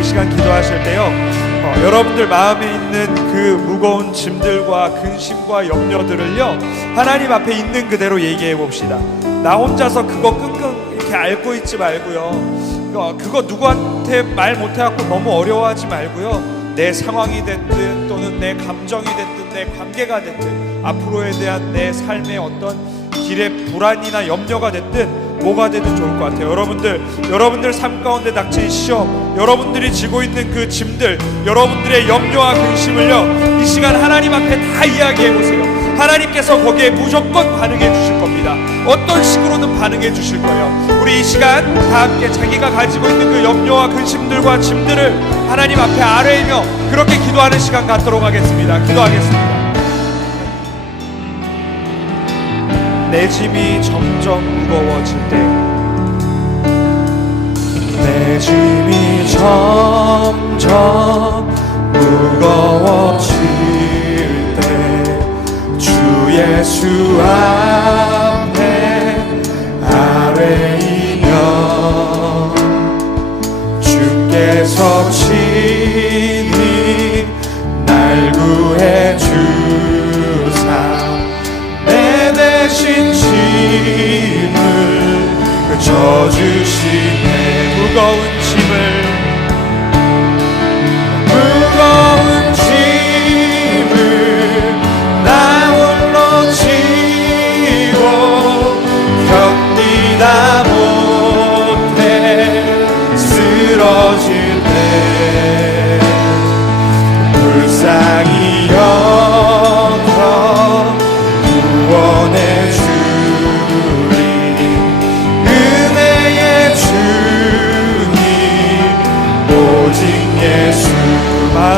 이 시간 기도하실 때요. 어, 여러분들 마음에 있는 그 무거운 짐들과 근심과 염려들을요. 하나님 앞에 있는 그대로 얘기해 봅시다. 나 혼자서 그거 끙끙 이렇게 앓고 있지 말고요. 어, 그거 누구한테 말 못해갖고 너무 어려워하지 말고요. 내 상황이 됐든 또는 내 감정이 됐든 내 관계가 됐든 앞으로에 대한 내 삶의 어떤 길의 불안이나 염려가 됐든 뭐가 되든 좋을 것 같아요. 여러분들, 여러분들 삶 가운데 닥친 시험, 여러분들이 지고 있는 그 짐들, 여러분들의 염려와 근심을요, 이 시간 하나님 앞에 다 이야기해 보세요. 하나님께서 거기에 무조건 반응해 주실 겁니다. 어떤 식으로든 반응해 주실 거예요. 우리 이 시간 다 함께 자기가 가지고 있는 그 염려와 근심들과 짐들을 하나님 앞에 아뢰며 그렇게 기도하는 시간 갖도록 하겠습니다. 기도하겠습니다. 내 짐이 점점 무거워질 때, 내 짐이 점점 무거워질 때, 주 예수 앞 짐을 무거운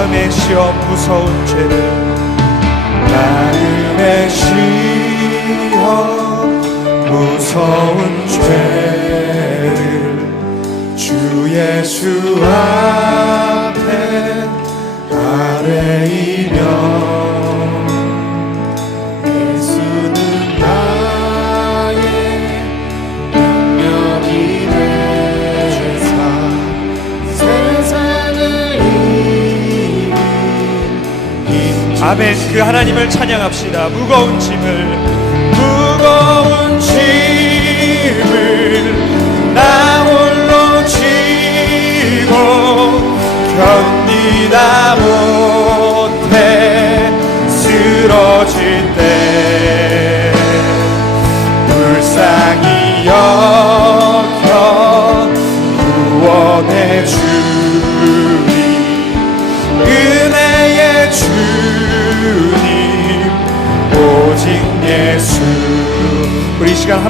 마음의 시험 무서운 죄를 마음의 시험 무서운 죄를 주 예수 앞에 아뢰이며 아멘. 그 하나님을 찬양합시다. 무거운 짐을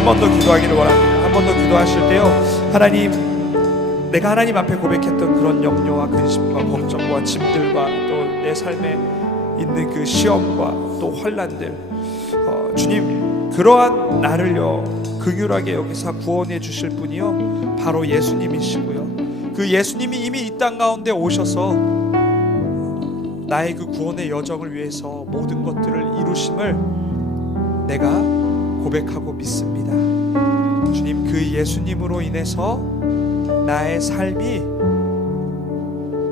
한 번 더 기도하기를 원합니다. 한 번 더 기도하실 때요. 하나님 내가 하나님 앞에 고백했던 그런 염려와 근심과 걱정과 짐들과 또 내 삶에 있는 그 시험과 또 환란들 어, 주님 그러한 나를요 긍휼하게 여기서 구원해 주실 분이요. 바로 예수님이시고요. 그 예수님이 이미 이 땅 가운데 오셔서 나의 그 구원의 여정을 위해서 모든 것들을 이루심을 내가 고백하고 믿습니다. 주님 그 예수님으로 인해서 나의 삶이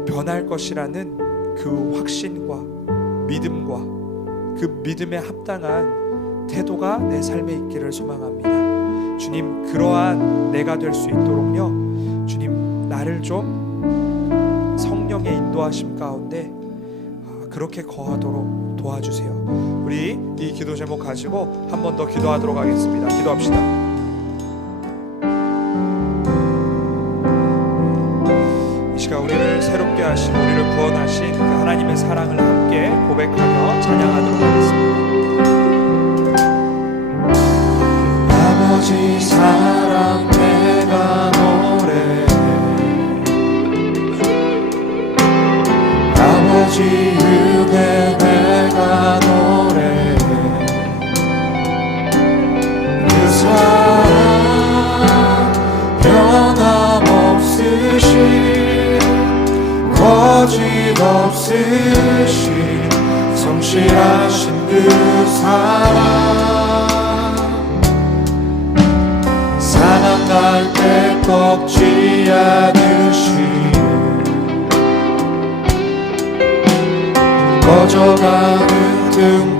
변할 것이라는 그 확신과 믿음과 그 믿음에 합당한 태도가 내 삶에 있기를 소망합니다. 주님 그러한 내가 될 수 있도록요. 주님 나를 좀 성령의 인도하심 가운데 아, 그렇게 거하도록 도와주세요. 우리 이 기도 제목 가지고 한 번 더 기도하도록 하겠습니다. 기도합시다. 우리를 새롭게 하신 우리를 구원하신 그 하나님의 사랑을 함께 고백하며 찬양하도록 있으신 성실하신 그 사랑 사랑할 때 꺾지 않으시는 꺼져가는 등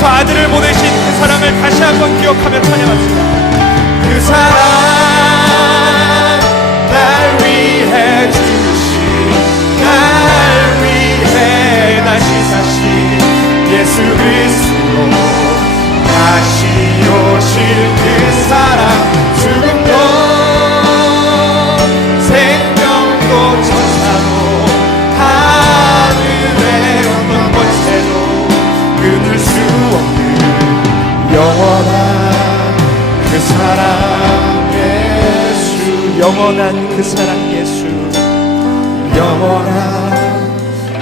하나님께서 아들을 보내신 그 사람을 다시 한번 기억하며 찬양합시다. 그 사랑 날 위해 주신 날 위해 다시 사신 예수 그리스도 다시 오실 그 영원한 그 사랑 예수. 영원한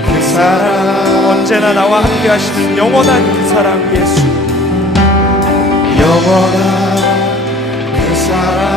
그 사랑. 언제나 나와 함께 하시는 영원한 그 사랑 예수. 영원한 그 사랑.